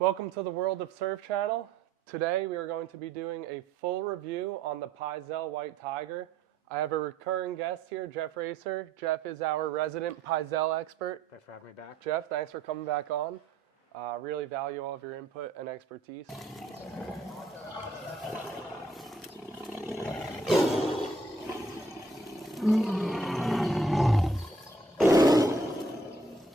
Welcome to the World of Surf channel. Today we are going to be doing a full review on the Pyzel White Tiger. I have a recurring guest here, Geoff Raicer. Geoff is our resident Pyzel expert. Thanks for having me back. Geoff, thanks for coming back on. Really value all of your input and expertise.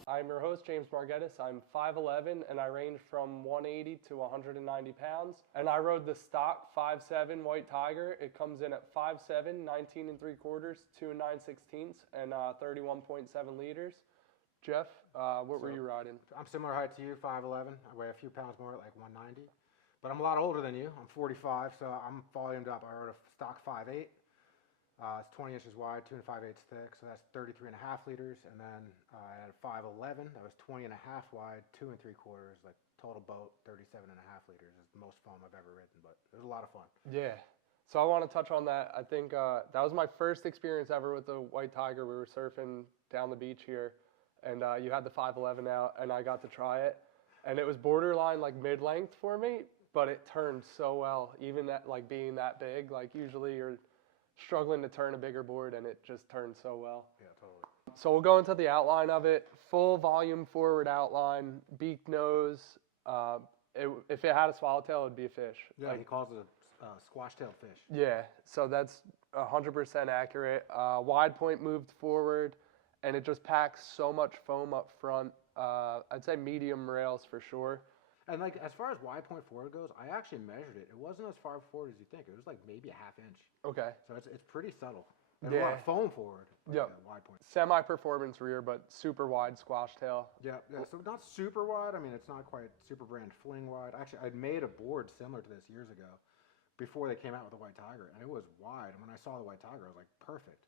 I'm your host, James Margetis. I'm 5'11", and I range from 180 to 190 pounds. And I rode the stock 5'7" White Tiger. It comes in at 5'7", 19 3/4, 2 9/16, and 31.7 liters. Geoff, what were you riding? I'm similar height to you, 5'11". I weigh a few pounds more, like 190. But I'm a lot older than you. I'm 45, so I'm volumed up. I rode a stock 5'8". It's 20 inches wide, 2 5/8 thick, so that's 33.5 liters. And then I had a 5'11", that was 20.5 wide, 2 3/4, like total boat, 37.5 liters. Is the most foam I've ever ridden, but it was a lot of fun. Yeah. So I want to touch on that. I think that was my first experience ever with the White Tiger. We were surfing down the beach here, and you had the 5'11" out, and I got to try it. And it was borderline like mid-length for me, but it turned so well, even that like being that big. Like usually you're struggling to turn a bigger board, and it just turned so well. Yeah, totally. So we'll go into the outline of it. Full volume forward outline, beak nose. If it had a swallowtail, it would be a fish. Yeah, he calls it a squash-tailed fish. Yeah, so that's 100% accurate. Wide point moved forward, and it just packs so much foam up front. I'd say medium rails for sure. And like as far as wide point forward goes, I actually measured it. It wasn't as far forward as you think. It was like maybe a half inch. Okay. So it's pretty subtle. And a lot of foam forward. Yeah. Wide point. Semi-performance rear, but super wide squash tail. Yeah. So not super wide. I mean, it's not quite super brand fling wide. Actually, I'd made a board similar to this years ago, before they came out with the White Tiger, and it was wide. And when I saw the White Tiger, I was like, perfect.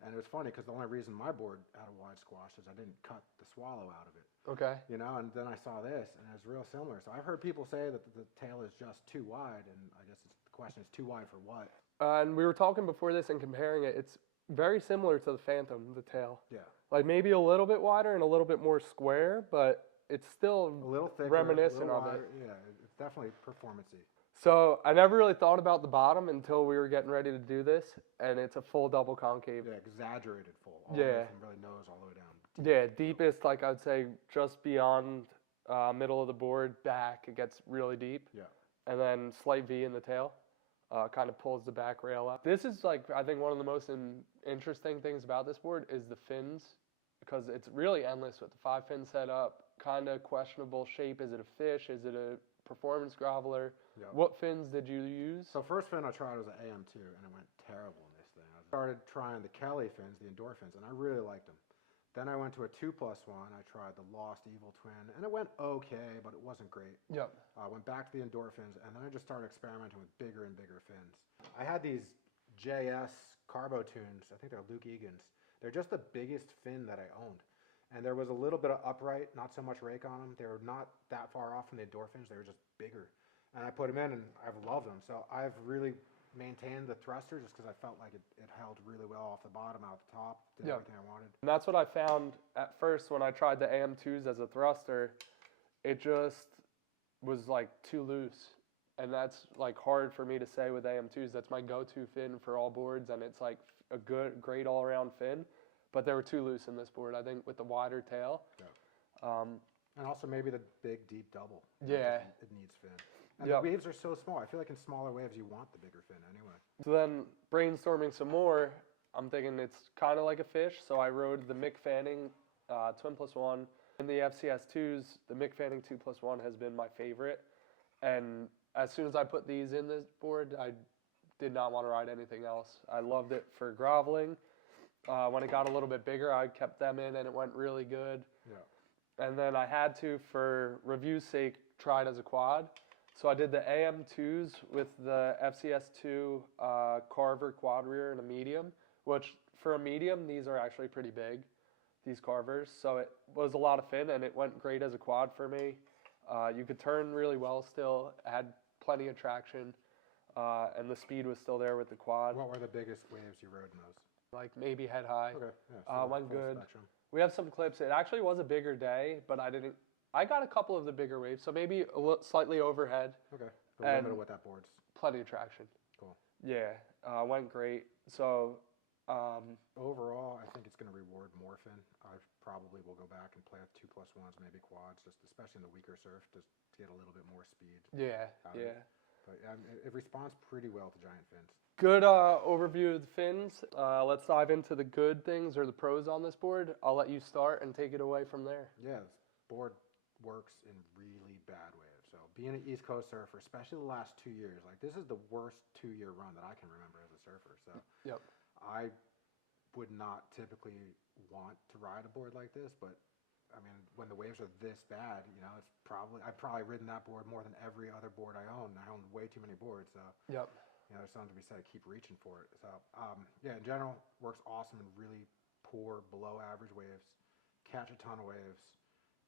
And it was funny because the only reason my board had a wide squash is I didn't cut the swallow out of it. Okay. You know, and then I saw this, and it was real similar. So I've heard people say that the tail is just too wide, and I guess the question is too wide for what? And we were talking before this and comparing it. It's very similar to the Phantom, the tail. Yeah. Like maybe a little bit wider and a little bit more square, but it's still A little thicker, reminiscent a little of wider. it. Yeah, it's definitely performance-y. So I never really thought about the bottom until we were getting ready to do this, and it's a full double concave. Yeah, exaggerated full. All Yeah. the way from really nose all the way down. Yeah, deepest, like I'd say just beyond middle of the board, back, it gets really deep. Yeah. And then slight V in the tail, kind of pulls the back rail up. This is like, I think one of the most interesting things about this board is the fins, because it's really endless with the 5-fin setup, kind of questionable shape. Is it a fish? Is it a performance groveler? Yep. What fins did you use? So first fin I tried was an AM2, and it went terrible in this thing. I started trying the Kelly fins, the Endure fins, and I really liked them. Then I went to a 2+1. I tried the Lost Evil Twin, and it went okay, but it wasn't great. Yep. I went back to the Endure fins, and then I just started experimenting with bigger and bigger fins. I had these JS Carbo Tunes. I think they're Luke Egan's. They're just the biggest fin that I owned. And there was a little bit of upright, not so much rake on them. They were not that far off from the Endure fins. They were just bigger. And I put them in, and I've loved them. So I've really maintained the thruster just because I felt like it held really well off the bottom, out the top, did everything I wanted. And that's what I found at first when I tried the AM2s as a thruster. It just was like too loose. And that's like hard for me to say with AM2s. That's my go-to fin for all boards, and it's like a great all-around fin. But they were too loose in this board, I think, with the wider tail. Yeah. And also maybe the big, deep double. Yeah. It needs fin. And the waves are so small. I feel like in smaller waves, you want the bigger fin anyway. So then brainstorming some more, I'm thinking it's kind of like a fish. So I rode the Mick Fanning Twin+1. In the FCS2s, the Mick Fanning 2+1 has been my favorite. And as soon as I put these in this board, I did not want to ride anything else. I loved it for groveling. When it got a little bit bigger, I kept them in, and it went really good. Yeah. And then I had to, for review's sake, try it as a quad. So I did the AM2s with the FCS2 Carver quad rear and a medium, which for a medium, these are actually pretty big, these Carvers. So it was a lot of fin, and it went great as a quad for me. You could turn really well still, had plenty of traction, and the speed was still there with the quad. What were the biggest waves you rode in those? Like maybe head high. Okay. Yeah, went good. spectrum. We have some clips. It actually was a bigger day, but I didn't I got a couple of the bigger waves, so maybe slightly overhead. Okay. But And limited with that board's. plenty of traction. Cool. Yeah, went great. So overall, I think it's going to reward more fin. I probably will go back and play with 2+1s, maybe quads, just especially in the weaker surf, just to get a little bit more speed. yeah, yeah. But it responds pretty well to giant fins. Good overview of the fins. Let's dive into the good things or the pros on this board. I'll let you start and take it away from there. Yeah, this board works in really bad waves. So being an East Coast surfer, especially the last 2 years, like this is the worst 2-year run that I can remember as a surfer. So Yep. I would not typically want to ride a board like this, but I mean, when the waves are this bad, you know, I've probably ridden that board more than every other board I own. I own way too many boards, so Yep. you know, there's something to be said. Keep reaching for it. So yeah, in general, works awesome in really poor, below average waves. Catch a ton of waves.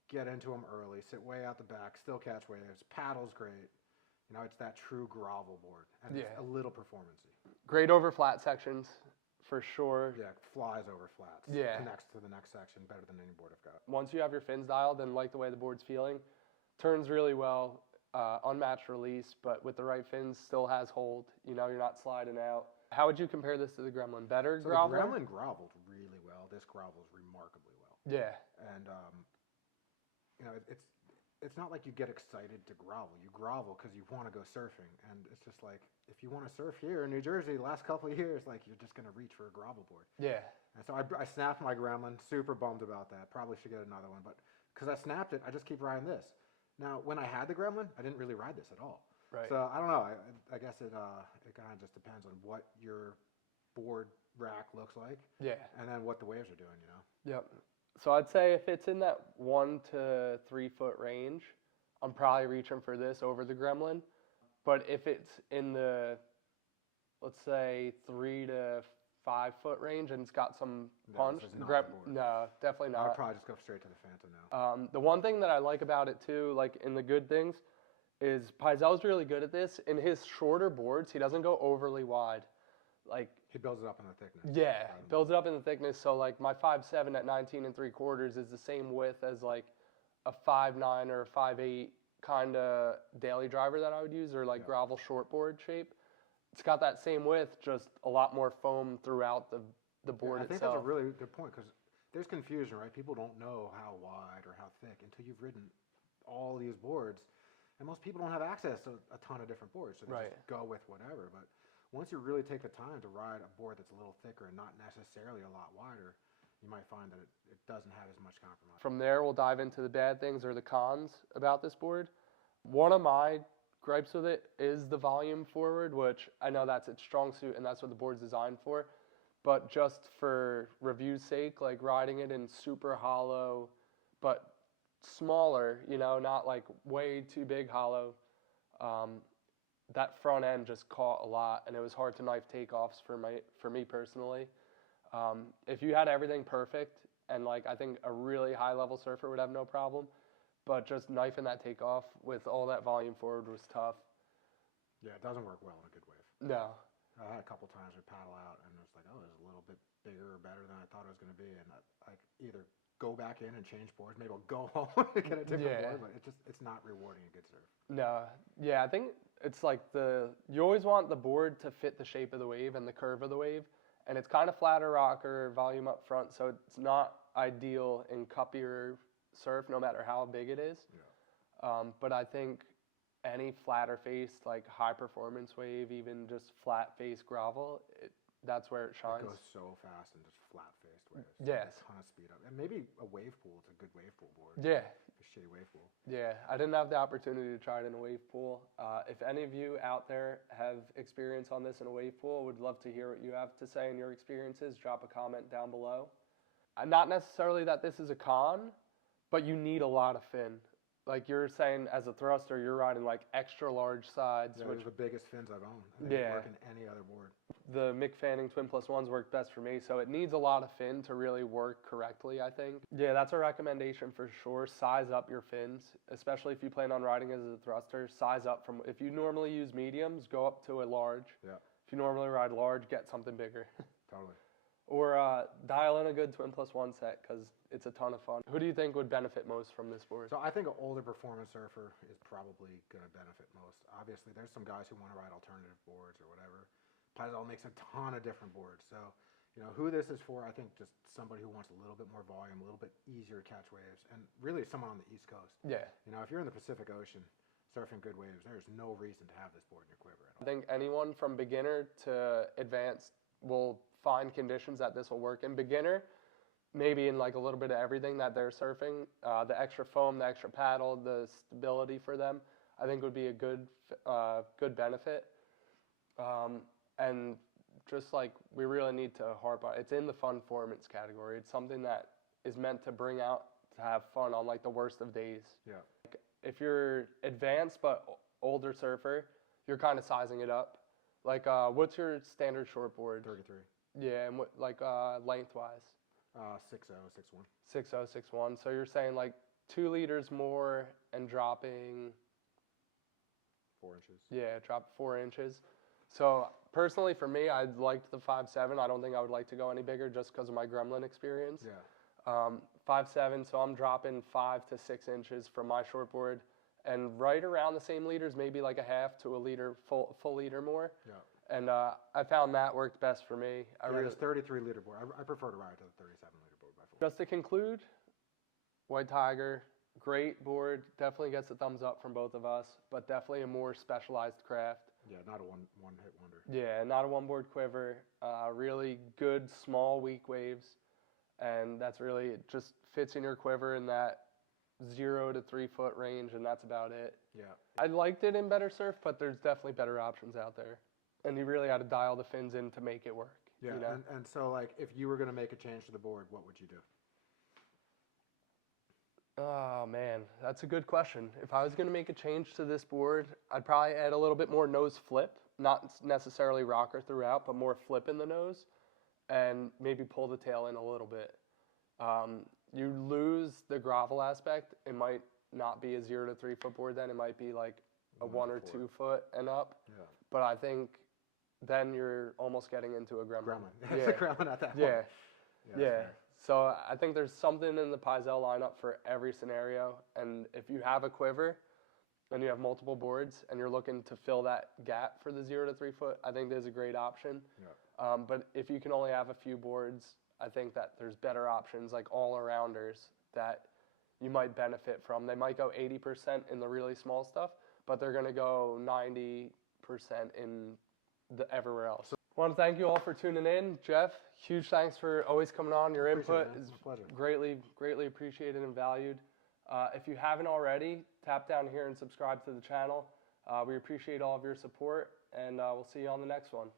Get into them early. Sit way out the back. Still catch waves. Paddle's great. You know, it's that true grovel board, and it's Yeah. a little performance-y. Great over flat sections, for sure. Yeah, flies over flats. Yeah. Connects to the next section better than any board I've got. Once you have your fins dialed and like the way the board's feeling, turns really well. Unmatched release, but with the right fins, still has hold. You know, you're not sliding out. How would you compare this to the Gremlin? Better So grovel? the Gremlin groveled really well. This grovels remarkably well. Yeah. And you know, it's not like you get excited to grovel. You grovel because you want to go surfing, and it's just like if you want to surf here in New Jersey, the last couple of years, like you're just gonna reach for a grovel board. Yeah. And so I snapped my Gremlin. Super bummed about that. Probably should get another one, but because I snapped it, I just keep riding this. Now, when I had the Gremlin, I didn't really ride this at all. Right. So I don't know. I guess it kind of just depends on what your board rack looks like, Yeah. and then what the waves are doing. You know. Yep. So I'd say if it's in that 1 to 3 foot range, I'm probably reaching for this over the Gremlin. But if it's in the, let's say 3 to 5 foot range and it's got some No, punch, this is not the board. no, definitely I'd not. probably just go straight to the Phantom now. The one thing that I like about it too, like in the good things, is Pyzel's really good at this. In his shorter boards, he doesn't go overly wide. Like, He builds it up in the thickness. yeah, builds it up in the thickness. So like my 5'7" at 19 3/4 is the same width as like a 5'9" or a 5'8" kind of daily driver that I would use, or like Yeah. gravel shortboard shape. It's got that same width, just a lot more foam throughout the board I think itself. that's a really good point because there's confusion, right? People don't know how wide or how thick until you've ridden all these boards, and most people don't have access to a ton of different boards, so they Right. just go with whatever. But once you really take the time to ride a board that's a little thicker and not necessarily a lot wider, you might find that it doesn't have as much compromise. From there, we'll dive into the bad things or the cons about this board. One of my gripes with it is the volume forward, which I know that's its strong suit and that's what the board's designed for. But just for review's sake, like riding it in super hollow, but smaller, you know, not like way too big hollow, that front end just caught a lot, and it was hard to knife takeoffs for me personally. If you had everything perfect, and like I think a really high level surfer would have no problem, but just knifing that takeoff with all that volume forward was tough. Yeah, it doesn't work well in a good wave. No. I had a couple times we paddle out and it's like, oh, it's a little bit bigger or better than I thought it was going to be, and I either go back in and change boards, maybe I'll go home and get a different board, but it's not rewarding a good surf. No. Yeah, I think it's like you always want the board to fit the shape of the wave and the curve of the wave, and it's kind of flatter rocker, volume up front, so it's not ideal in cuppier surf, no matter how big it is. Yeah. But I think any flatter faced, like high performance wave, even just flat face gravel, that's where it shines. It goes so fast and just flat faced waves. Yes. A ton of speed up. And maybe a wave pool. It's a good wave pool board. Yeah. A shitty wave pool. Yeah, I didn't have the opportunity to try it in a wave pool. If any of you out there have experience on this in a wave pool, would love to hear what you have to say in your experiences. Drop a comment down below. Not necessarily that this is a con, but you need a lot of fin. Like you're saying, as a thruster, you're riding like extra large sides, Yeah, which they're the biggest fins I've owned. They Yeah. don't work in any other board. the Mick Fanning Twin Plus Ones work best for me, so it needs a lot of fin to really work correctly, I think. Yeah, that's a recommendation for sure. Size up your fins, especially if you plan on riding as a thruster. Size up from, if you normally use mediums, go up to a large. Yeah, If you normally ride large, get something bigger. totally. Or dial in a good twin plus one set because it's a ton of fun. Who do you think would benefit most from this board? So I think an older performance surfer is probably going to benefit most. Obviously, there's some guys who want to ride alternative boards or whatever. Pyzel makes a ton of different boards. So, you know, who this is for, I think just somebody who wants a little bit more volume, a little bit easier to catch waves, and really someone on the East Coast. Yeah. You know, if you're in the Pacific Ocean surfing good waves, there's no reason to have this board in your quiver at all. I think anyone from beginner to advanced will find conditions that this will work in. Beginner, maybe in like a little bit of everything that they're surfing, the extra foam, the extra paddle, the stability for them, I think would be a good benefit. And just like we really need to harp on, it's in the fun performance category. It's something that is meant to bring out, to have fun on like the worst of days. Yeah. Like, if you're advanced but older surfer, you're kind of sizing it up. Like, what's your standard shortboard? 33. Yeah, and what, like, lengthwise? 6'0", 6'1". 6'0", 6'1". So you're saying like 2 liters more and dropping 4 inches. Yeah, drop 4 inches. So personally, for me, I liked the 5'7". I don't think I would like to go any bigger just because of my gremlin experience. Yeah. 5'7", so I'm dropping 5 to 6 inches from my shortboard, and right around the same liters, maybe like a half to a liter, full liter more. Yeah. And I found that worked best for me. This 33-liter board. I prefer to ride to the 37-liter board by far. Just to conclude, White Tiger, great board. Definitely gets a thumbs up from both of us, but definitely a more specialized craft. Yeah, not a one-hit wonder. Yeah, not a one-board quiver. Really good, small, weak waves. And that's really, it just fits in your quiver in that 0 to 3 foot range, and that's about it. Yeah. I liked it in Better Surf, but there's definitely better options out there. And you really had to dial the fins in to make it work. Yeah, you know? and so like if you were going to make a change to the board, what would you do? Oh man, that's a good question. If I was going to make a change to this board, I'd probably add a little bit more nose flip, not necessarily rocker throughout, but more flip in the nose, and maybe pull the tail in a little bit. You lose the grovel aspect. It might not be a 0 to 3 foot board then. It might be like a 1 or 2 foot and up. Yeah. But I think then you're almost getting into a gremlin. Gremlin. It's a gremlin at that point. Yeah. Yeah. Yeah. So I think there's something in the Pyzel lineup for every scenario. And if you have a quiver and you have multiple boards and you're looking to fill that gap for the 0 to 3 foot, I think there's a great option. Yeah. But if you can only have a few boards, I think that there's better options like all-arounders that you might benefit from. They might go 80% in the really small stuff, but they're going to go 90% in the everywhere else. So I want to thank you all for tuning in. Geoff, huge thanks for always coming on. Your input is greatly appreciated and valued. If you haven't already, tap down here and subscribe to the channel. We appreciate all of your support, and we'll see you on the next one.